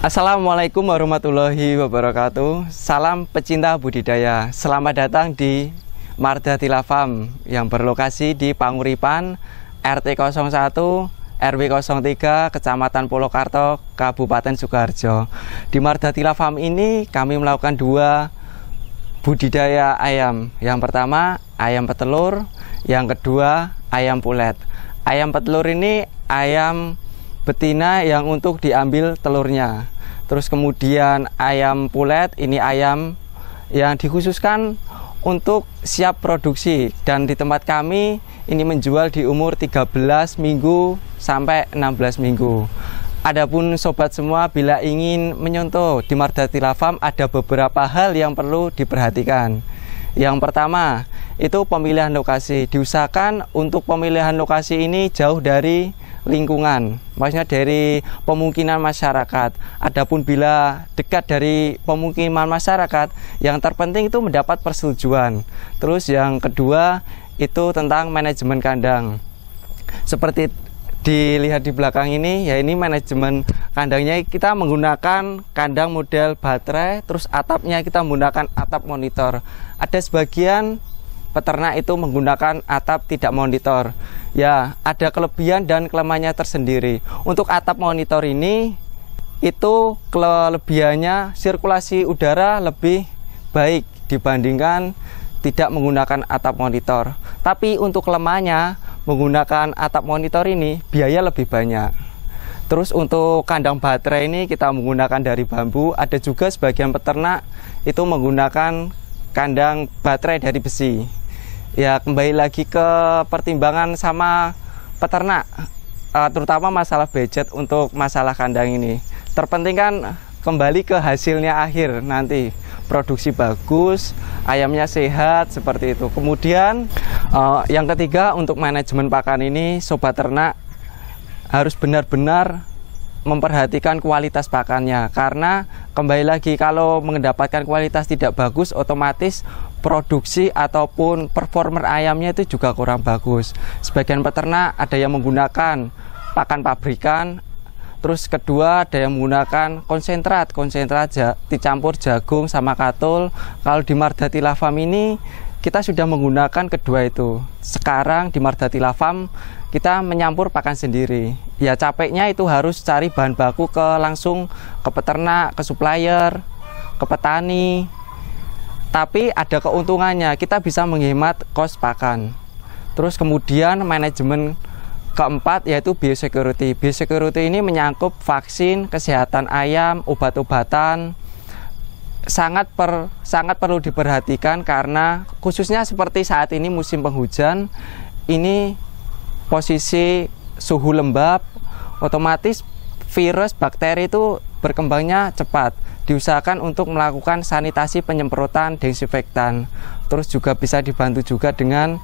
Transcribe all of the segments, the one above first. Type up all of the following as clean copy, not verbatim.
Assalamualaikum warahmatullahi wabarakatuh. Salam pecinta budidaya. Selamat datang di Mardhatila Farm yang berlokasi di Panguripan, RT 01, RW 03, Kecamatan Polokarto, Kabupaten Sukoharjo. Di Mardhatila Farm ini kami melakukan dua budidaya ayam. Yang pertama ayam petelur, yang kedua ayam pulet. Ayam petelur ini ayam betina yang untuk diambil telurnya. Terus kemudian ayam pulet ini ayam yang dikhususkan untuk siap produksi, dan di tempat kami ini menjual di umur 13 minggu sampai 16 minggu. Adapun sobat semua, bila ingin menyontoh di Mardhatila Farm ada beberapa hal yang perlu diperhatikan. Yang pertama itu pemilihan lokasi. Diusahakan untuk pemilihan lokasi ini jauh dari lingkungan, maksudnya dari pemukiman masyarakat. Adapun bila dekat dari pemukiman masyarakat, yang terpenting itu mendapat persetujuan. Terus yang kedua itu tentang manajemen kandang. Seperti dilihat di belakang ini, ya ini manajemen kandangnya. Kita menggunakan kandang model baterai, terus atapnya kita menggunakan atap monitor. Ada sebagian peternak itu menggunakan atap tidak monitor. Ya, ada kelebihan dan kelemahannya tersendiri. Untuk atap monitor ini, itu kelebihannya sirkulasi udara lebih baik dibandingkan tidak menggunakan atap monitor. Tapi untuk kelemahannya, menggunakan atap monitor ini biaya lebih banyak. Terus untuk kandang baterai ini kita menggunakan dari bambu. Ada juga sebagian peternak itu menggunakan kandang baterai dari besi. Ya, kembali lagi ke pertimbangan sama peternak, terutama masalah budget untuk masalah kandang ini. Terpenting kan kembali ke hasilnya akhir nanti, produksi bagus, ayamnya sehat, seperti itu. Kemudian yang ketiga, untuk manajemen pakan ini sobat ternak harus benar-benar memperhatikan kualitas pakannya, karena kembali lagi kalau mendapatkan kualitas tidak bagus, otomatis produksi ataupun performer ayamnya itu juga kurang bagus. Sebagian peternak ada yang menggunakan pakan pabrikan, terus kedua ada yang menggunakan konsentrat dicampur jagung sama katul. Kalau di Mardhatila Farm ini kita sudah menggunakan kedua itu. Sekarang di Mardhatila Farm kita menyampur pakan sendiri. Ya, capeknya itu harus cari bahan baku langsung ke peternak, ke supplier, ke petani. Tapi ada keuntungannya, kita bisa menghemat kos pakan. Terus kemudian manajemen keempat yaitu biosecurity. Biosecurity ini menyangkut vaksin, kesehatan ayam, obat-obatan. Sangat perlu diperhatikan, karena khususnya seperti saat ini musim penghujan, ini posisi suhu lembab, otomatis virus, bakteri itu berkembangnya cepat. Diusahakan untuk melakukan sanitasi, penyemprotan, desinfektan. Terus juga bisa dibantu juga dengan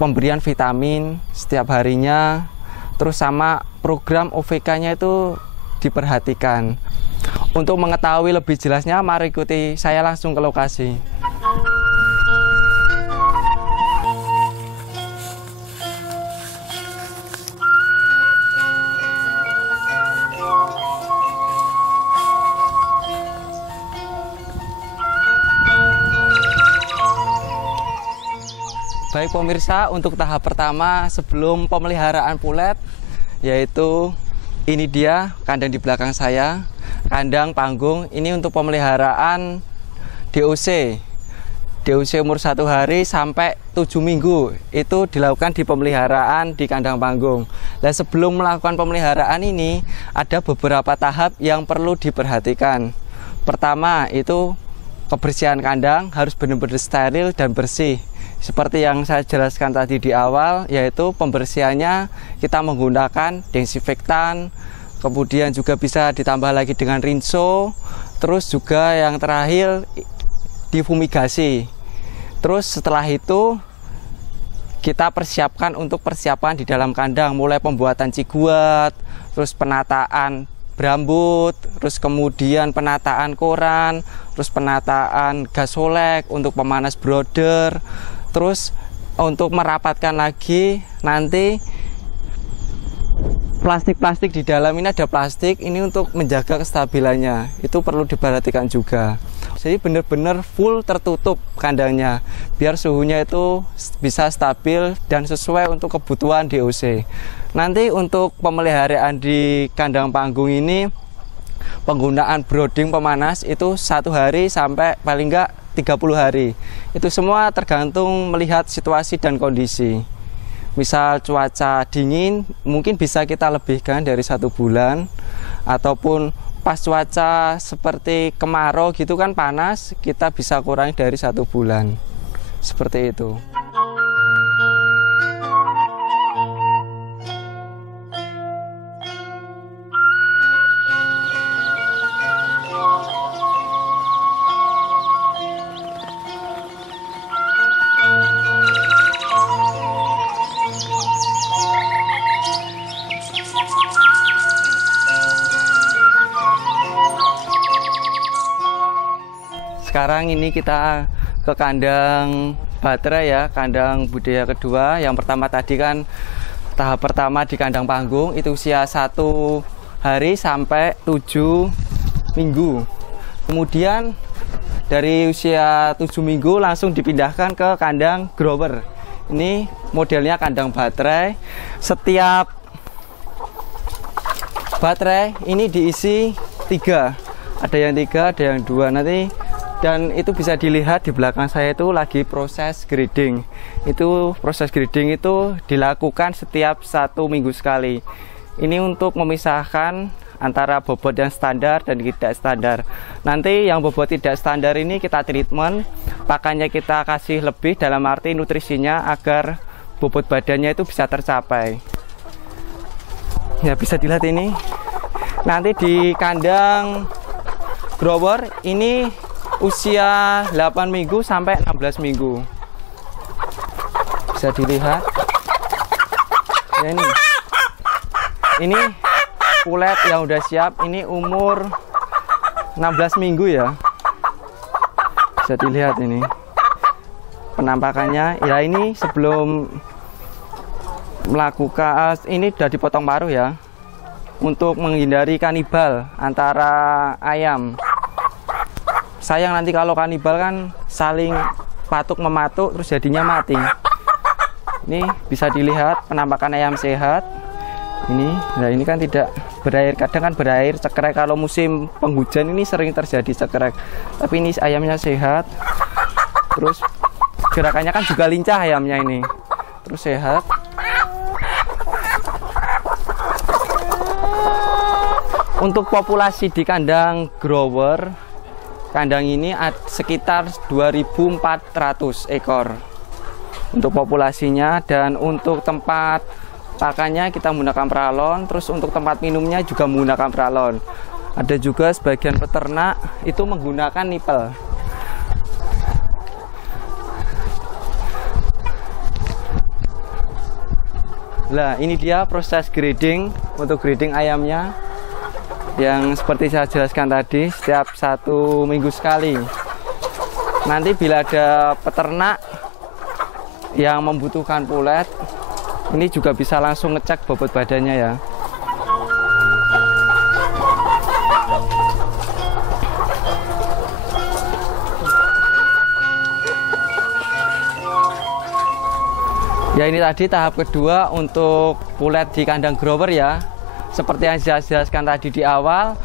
pemberian vitamin setiap harinya. Terus sama program OVK-nya itu diperhatikan. Untuk mengetahui lebih jelasnya, mari ikuti saya langsung ke lokasi. Baik pemirsa, untuk tahap pertama sebelum pemeliharaan pulet, yaitu ini dia kandang di belakang saya, kandang panggung. Ini untuk pemeliharaan DOC umur 1 hari sampai 7 minggu itu dilakukan di pemeliharaan di kandang panggung. Dan sebelum melakukan pemeliharaan ini ada beberapa tahap yang perlu diperhatikan. Pertama itu kebersihan kandang harus benar-benar steril dan bersih. Seperti yang saya jelaskan tadi di awal, yaitu pembersihannya kita menggunakan desinfektan, kemudian juga bisa ditambah lagi dengan rinso, terus juga yang terakhir difumigasi. Terus setelah itu kita persiapkan untuk persiapan di dalam kandang, mulai pembuatan ciguat, terus penataan berambut, terus kemudian penataan koran, terus penataan gasolek untuk pemanas brooder. Terus untuk merapatkan lagi nanti plastik-plastik di dalam ini ada plastik ini untuk menjaga kestabilannya, itu perlu diperhatikan juga. Jadi benar-benar full tertutup kandangnya biar suhunya itu bisa stabil dan sesuai untuk kebutuhan DOC. Nanti untuk pemeliharaan di kandang panggung ini penggunaan brooding pemanas itu 1 hari sampai paling enggak 30 hari. Itu semua tergantung melihat situasi dan kondisi. Misal cuaca dingin mungkin bisa kita lebihkan dari 1 bulan, ataupun pas cuaca seperti kemarau gitu kan panas, kita bisa kurangi dari 1 bulan seperti itu. Sekarang ini kita ke kandang baterai ya, kandang budidaya kedua. Yang pertama tadi kan tahap pertama di kandang panggung itu usia 1 hari sampai 7 minggu. Kemudian dari usia 7 minggu langsung dipindahkan ke kandang grower. Ini modelnya kandang baterai. Setiap baterai ini diisi 3. Ada yang 3, ada yang 2 nanti. Dan itu bisa dilihat di belakang saya itu lagi proses grading. Itu proses grading itu dilakukan setiap 1 minggu sekali. Ini untuk memisahkan antara bobot yang standar dan tidak standar. Nanti yang bobot tidak standar ini kita treatment, pakannya kita kasih lebih dalam arti nutrisinya agar bobot badannya itu bisa tercapai. Ya bisa dilihat ini. Nanti di kandang grower ini usia 8 minggu sampai 16 minggu. Bisa dilihat. Ya ini pulet yang udah siap, ini umur 16 minggu ya. Bisa dilihat ini. Penampakannya ya, ini sebelum melakukan ini udah dipotong paruh ya. Untuk menghindari kanibal antara ayam. Sayang nanti kalau kanibal kan saling patuk mematuk terus jadinya mati. Ini bisa dilihat penampakan ayam sehat. Nah ini kan tidak berair, kadang kan berair cekrek kalau musim penghujan ini sering terjadi cekrek. Tapi ini ayamnya sehat. Terus gerakannya kan juga lincah ayamnya ini. Terus sehat. Untuk populasi di kandang grower, kandang ini sekitar 2.400 ekor untuk populasinya. Dan untuk tempat pakannya kita menggunakan pralon, terus untuk tempat minumnya juga menggunakan pralon. Ada juga sebagian peternak itu menggunakan nipel. Nah ini dia proses grading. Untuk grading ayamnya yang seperti saya jelaskan tadi, setiap 1 minggu sekali. Nanti bila ada peternak yang membutuhkan pulet, ini juga bisa langsung ngecek bobot badannya ya. Ya ini tadi tahap kedua untuk pulet di kandang grower ya. Seperti yang saya jelaskan tadi di awal,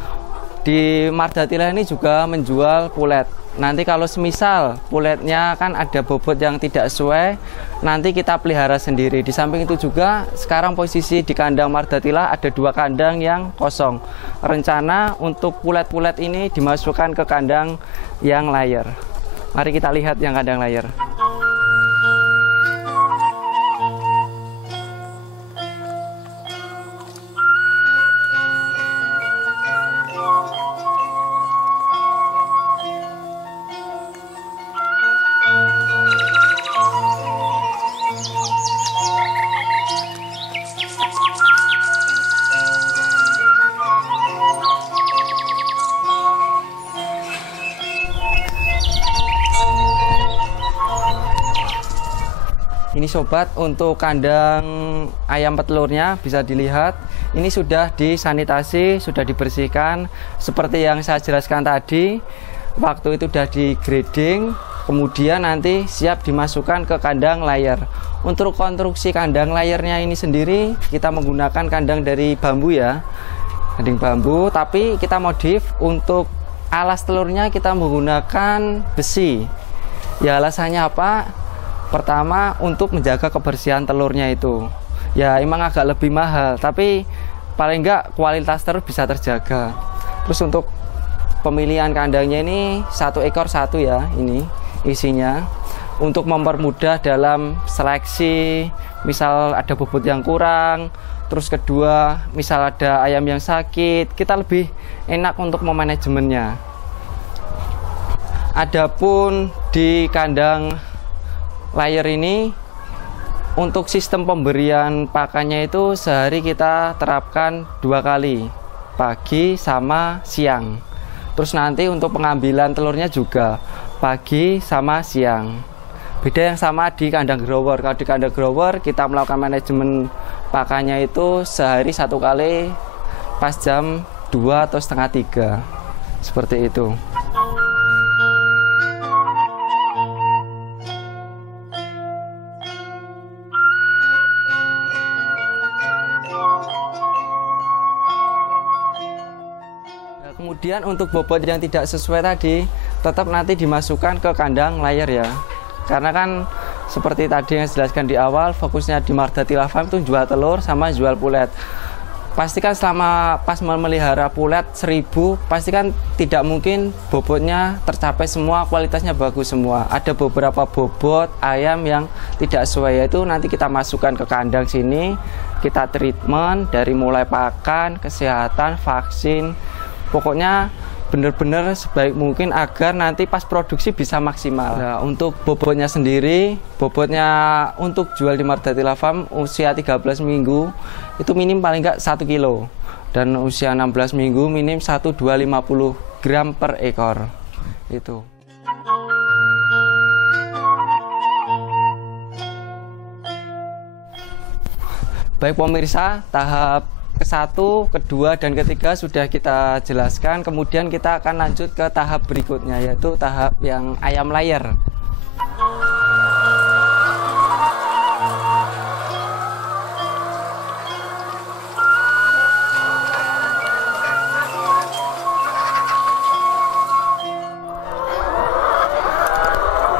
di Mardatila ini juga menjual pulet. Nanti kalau semisal puletnya kan ada bobot yang tidak sesuai, nanti kita pelihara sendiri. Di samping itu juga sekarang posisi di kandang Mardatila ada 2 kandang yang kosong. Rencana untuk pulet-pulet ini dimasukkan ke kandang yang layer. Mari kita lihat yang kandang layer. ini sobat, untuk kandang ayam petelurnya bisa dilihat ini sudah disanitasi, sudah dibersihkan seperti yang saya jelaskan tadi. Waktu itu sudah di grading, kemudian nanti siap dimasukkan ke kandang layar. Untuk konstruksi kandang layarnya ini sendiri kita menggunakan kandang dari bambu ya, kandang bambu, tapi kita modif untuk alas telurnya kita menggunakan besi. Ya alasannya apa? Pertama untuk menjaga kebersihan telurnya itu. Ya emang agak lebih mahal, tapi paling enggak kualitas telur bisa terjaga. Terus untuk pemilihan kandangnya ini 1 ekor 1 ya, ini isinya. Untuk mempermudah dalam seleksi, misal ada bobot yang kurang, terus kedua misal ada ayam yang sakit, kita lebih enak untuk memanajemennya. Adapun di kandang layar ini, untuk sistem pemberian pakannya itu sehari kita terapkan 2 kali, pagi sama siang. Terus nanti untuk pengambilan telurnya juga pagi sama siang. Beda yang sama di kandang grower. Kalau di kandang grower kita melakukan manajemen pakannya itu sehari 1 kali pas jam 2 atau setengah 3, seperti itu. Kemudian untuk bobot yang tidak sesuai tadi tetap nanti dimasukkan ke kandang layar ya. Karena kan seperti tadi yang dijelaskan di awal, fokusnya di Mardathila Farm itu jual telur sama jual pulet. Pastikan selama pas memelihara pulet 1000, pastikan tidak mungkin bobotnya tercapai semua, kualitasnya bagus semua. Ada beberapa bobot ayam yang tidak sesuai, yaitu nanti kita masukkan ke kandang sini, kita treatment dari mulai pakan, kesehatan, vaksin. Pokoknya benar-benar sebaik mungkin agar nanti pas produksi bisa maksimal. Nah, untuk bobotnya sendiri, bobotnya untuk jual di Mardathila Farm usia 13 minggu itu minim paling enggak 1 kilo, dan usia 16 minggu minim 1,250 gram per ekor. Itu. Baik pemirsa, tahap ke-1, kedua, dan ketiga sudah kita jelaskan. Kemudian kita akan lanjut ke tahap berikutnya, yaitu tahap yang ayam layar.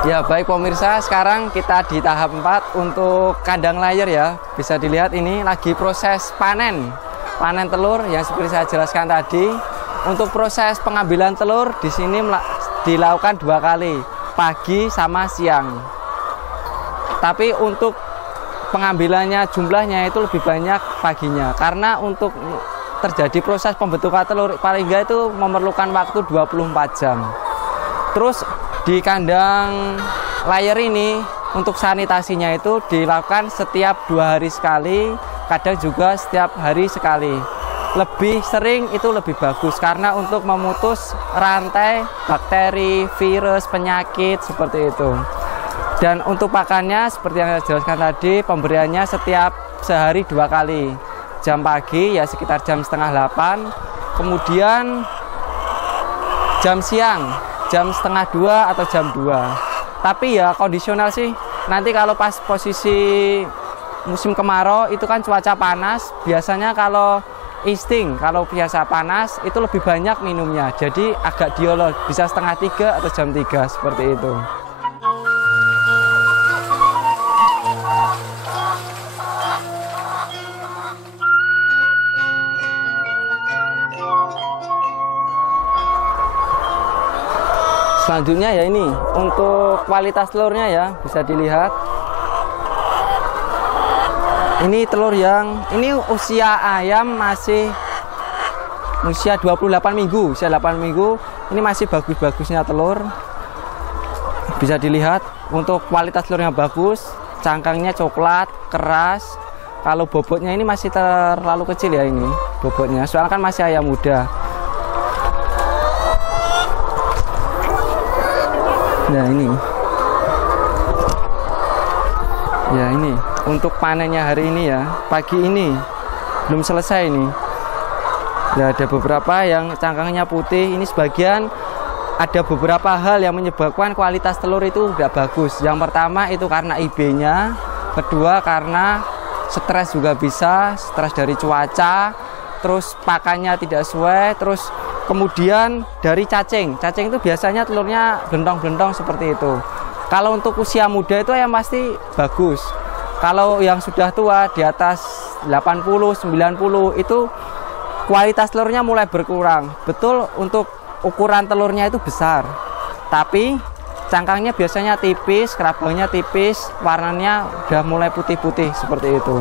Ya baik pemirsa, sekarang kita di tahap 4 untuk kandang layar ya. Bisa dilihat ini lagi proses panen telur yang seperti saya jelaskan tadi. Untuk proses pengambilan telur di sini dilakukan 2 kali, pagi sama siang. Tapi untuk pengambilannya jumlahnya itu lebih banyak paginya, karena untuk terjadi proses pembentukan telur paling enggak itu memerlukan waktu 24 jam. Terus di kandang layar ini untuk sanitasinya itu dilakukan setiap 2 hari sekali, kadang juga setiap hari sekali. Lebih sering itu lebih bagus karena untuk memutus rantai bakteri, virus, penyakit seperti itu. Dan untuk pakannya seperti yang saya jelaskan tadi, pemberiannya setiap sehari 2 kali. Jam pagi ya sekitar jam setengah 8, kemudian jam siang jam setengah 2 atau jam 2. Tapi ya kondisional sih, nanti kalau pas posisi musim kemarau itu kan cuaca panas, biasanya kalau insting, kalau biasa panas itu lebih banyak minumnya, jadi agak diolor, bisa setengah 3 atau jam 3 seperti itu. Selanjutnya ya ini untuk kualitas telurnya ya, bisa dilihat. Ini telur yang ini usia ayam masih usia 28 minggu, usia 8 minggu. Ini masih bagus-bagusnya telur. Bisa dilihat untuk kualitas telurnya bagus, cangkangnya coklat, keras. Kalau bobotnya ini masih terlalu kecil ya ini bobotnya, soalnya kan masih ayam muda. Nah ini Ya ini untuk panennya hari ini ya, pagi ini belum selesai ini. Ya ada beberapa yang cangkangnya putih. Ini sebagian ada beberapa hal yang menyebabkan kualitas telur itu tidak bagus. Yang pertama itu karena IB-nya, kedua karena stres juga bisa, stres dari cuaca, terus pakannya tidak sesuai, terus kemudian dari cacing. Cacing itu biasanya telurnya blentong-blentong seperti itu. Kalau untuk usia muda itu yang pasti bagus. Kalau yang sudah tua di atas 80, 90 itu kualitas telurnya mulai berkurang. Betul untuk ukuran telurnya itu besar, tapi cangkangnya biasanya tipis, kerabangnya tipis, warnanya udah mulai putih-putih seperti itu.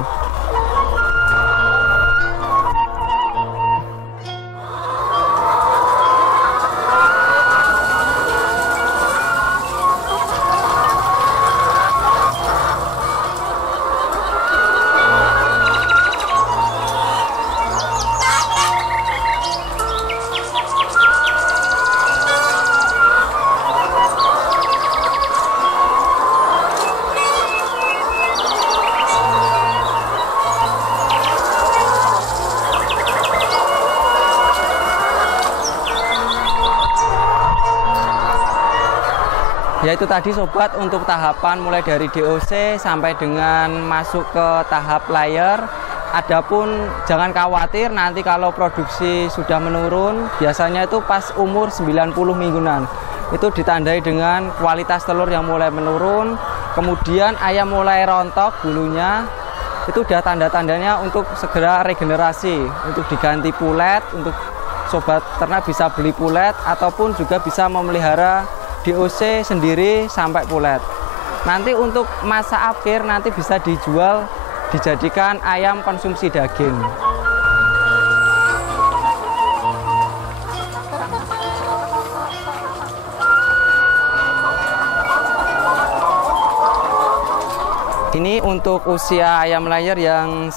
Ya itu tadi sobat, untuk tahapan mulai dari DOC sampai dengan masuk ke tahap layer. Adapun jangan khawatir nanti kalau produksi sudah menurun, biasanya itu pas umur 90 mingguan. Itu ditandai dengan kualitas telur yang mulai menurun, kemudian ayam mulai rontok bulunya. Itu udah tanda-tandanya untuk segera regenerasi, untuk diganti pulet, untuk sobat ternak bisa beli pulet ataupun juga bisa memelihara DOC sendiri sampai pulet. Nanti untuk masa akhir nanti bisa dijual, dijadikan ayam konsumsi daging. Ini untuk usia ayam layer yang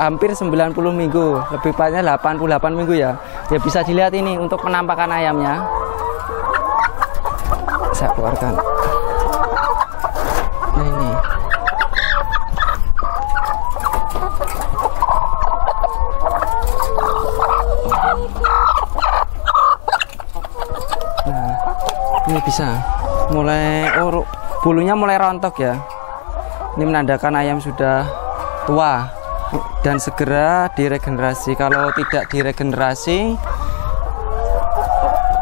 hampir 90 minggu, lebih tepatnya 88 minggu ya. Ya bisa dilihat ini untuk penampakan ayamnya. Saya keluarkan. Nah ini. Nah, ini bisa mulai bulunya mulai rontok ya. Ini menandakan ayam sudah tua dan segera diregenerasi. Kalau tidak diregenerasi,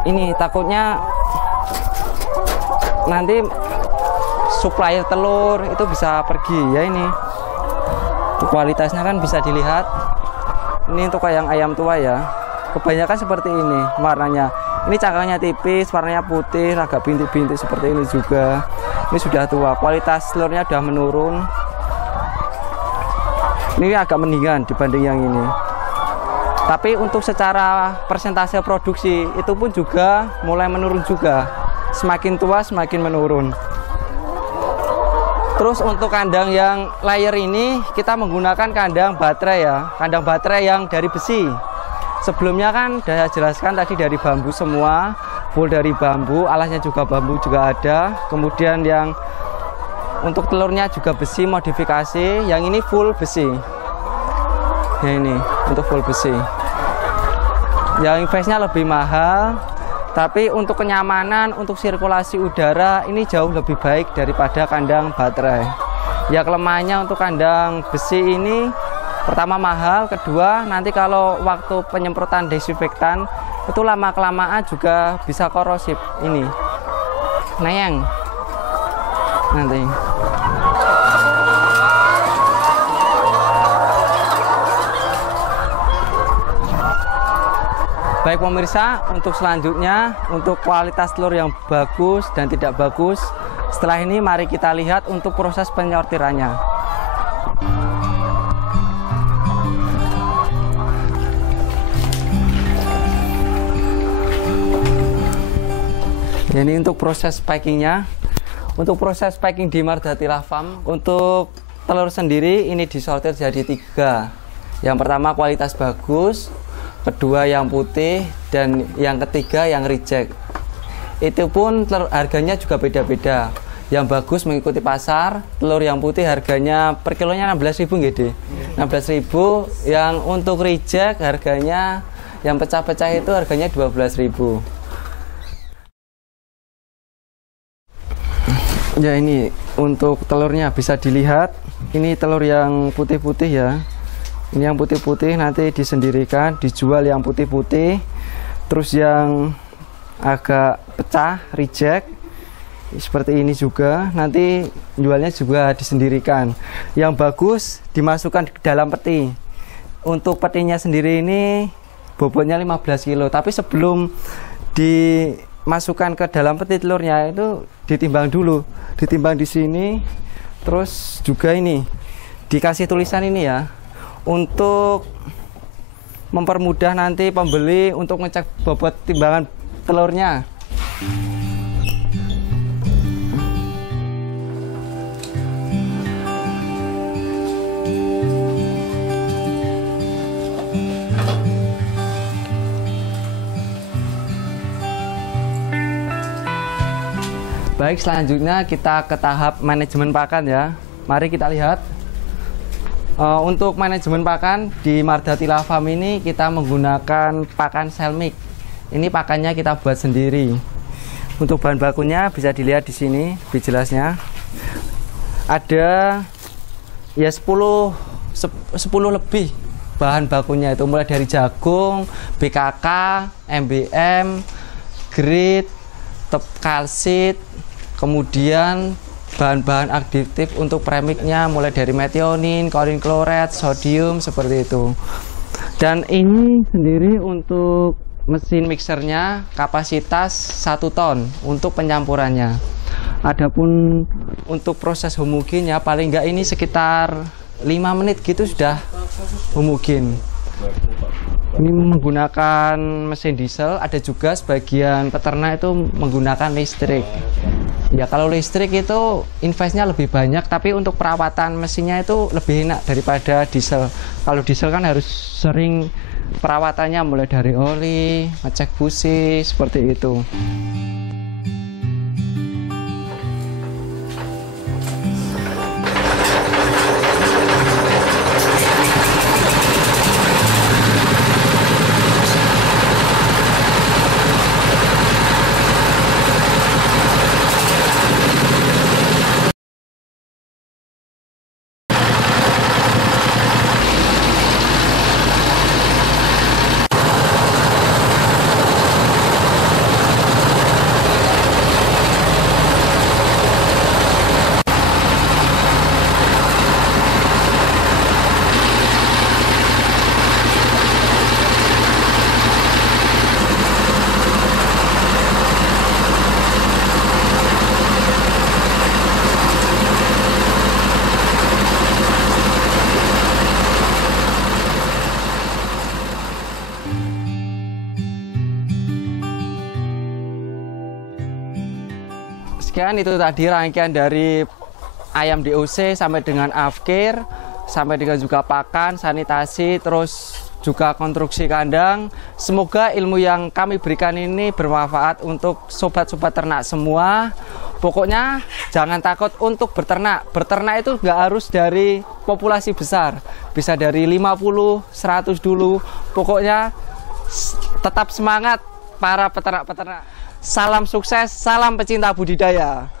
ini takutnya nanti supplier telur itu bisa pergi ya. Ini kualitasnya kan bisa dilihat. Ini untuk ayam tua ya, kebanyakan seperti ini warnanya. Ini cangkangnya tipis, warnanya putih, agak bintik-bintik seperti ini juga. Ini sudah tua, kualitas telurnya sudah menurun. Ini agak mendingan dibanding yang ini. Tapi untuk secara persentase produksi itu pun juga mulai menurun juga. Semakin tua semakin menurun. Terus untuk kandang yang layer ini kita menggunakan kandang baterai ya, kandang baterai yang dari besi. Sebelumnya kan saya jelaskan tadi dari bambu semua, full dari bambu, alasnya juga bambu juga ada. Kemudian yang untuk telurnya juga besi modifikasi, yang ini full besi. Ya ini untuk full besi. Yang investnya lebih mahal. Tapi untuk kenyamanan, untuk sirkulasi udara ini jauh lebih baik daripada kandang baterai. Ya kelemahannya untuk kandang besi ini, pertama mahal, kedua nanti kalau waktu penyemprotan desinfektan itu lama-kelamaan juga bisa korosif ini. Neyeng. Nanti. Baik pemirsa, untuk selanjutnya untuk kualitas telur yang bagus dan tidak bagus, setelah ini mari kita lihat untuk proses penyortirannya. Ini untuk proses packingnya. Untuk proses packing di Mardatila Farm, untuk telur sendiri ini disortir jadi 3. Yang pertama kualitas bagus, kedua yang putih, dan yang ketiga yang reject. Itu pun harganya juga beda-beda. yang bagus mengikuti pasar. Telur yang putih harganya per kilonya 16.000 gede. 16.000. Yang untuk reject harganya yang pecah-pecah itu harganya 12.000. Ya, ini untuk telurnya bisa dilihat. Ini telur yang putih-putih ya. Ini yang putih-putih nanti disendirikan, dijual yang putih-putih. Terus yang agak pecah, reject, seperti ini juga. Nanti jualnya juga disendirikan. Yang bagus dimasukkan ke dalam peti. Untuk petinya sendiri ini bobotnya 15 kilo. Tapi sebelum dimasukkan ke dalam peti telurnya itu ditimbang dulu. Ditimbang di sini. Terus juga ini dikasih tulisan ini ya, untuk mempermudah nanti pembeli untuk ngecek bobot timbangan telurnya. Baik, selanjutnya kita ke tahap manajemen pakan ya. Mari kita lihat. Untuk manajemen pakan di Mardatila Farm ini kita menggunakan pakan Selmix. Ini pakannya kita buat sendiri. Untuk bahan bakunya bisa dilihat di sini, lebih jelasnya. Ada ya 10 lebih bahan bakunya, itu mulai dari jagung, BKK, MBM, grit, kalsit, kemudian bahan-bahan aktif untuk premixnya mulai dari metionin, klorin kloret, sodium, seperti itu. Dan ini sendiri untuk mesin mixernya kapasitas 1 ton untuk penyampurannya. Adapun untuk proses homogennya paling enggak ini sekitar 5 menit gitu sudah homogen. Ini menggunakan mesin diesel, ada juga sebagian peternak itu menggunakan listrik. Ya kalau listrik itu investnya lebih banyak, tapi untuk perawatan mesinnya itu lebih enak daripada diesel. Kalau diesel kan harus sering perawatannya mulai dari oli, ngecek busi, seperti itu. Sekian itu tadi rangkaian dari ayam DOC sampai dengan afkir, sampai dengan juga pakan, sanitasi, terus juga konstruksi kandang. Semoga ilmu yang kami berikan ini bermanfaat untuk sobat-sobat ternak semua. Pokoknya jangan takut untuk beternak. Beternak itu nggak harus dari populasi besar, bisa dari 50, 100 dulu. Pokoknya tetap semangat para peternak-peternak. Salam sukses, salam pecinta budidaya.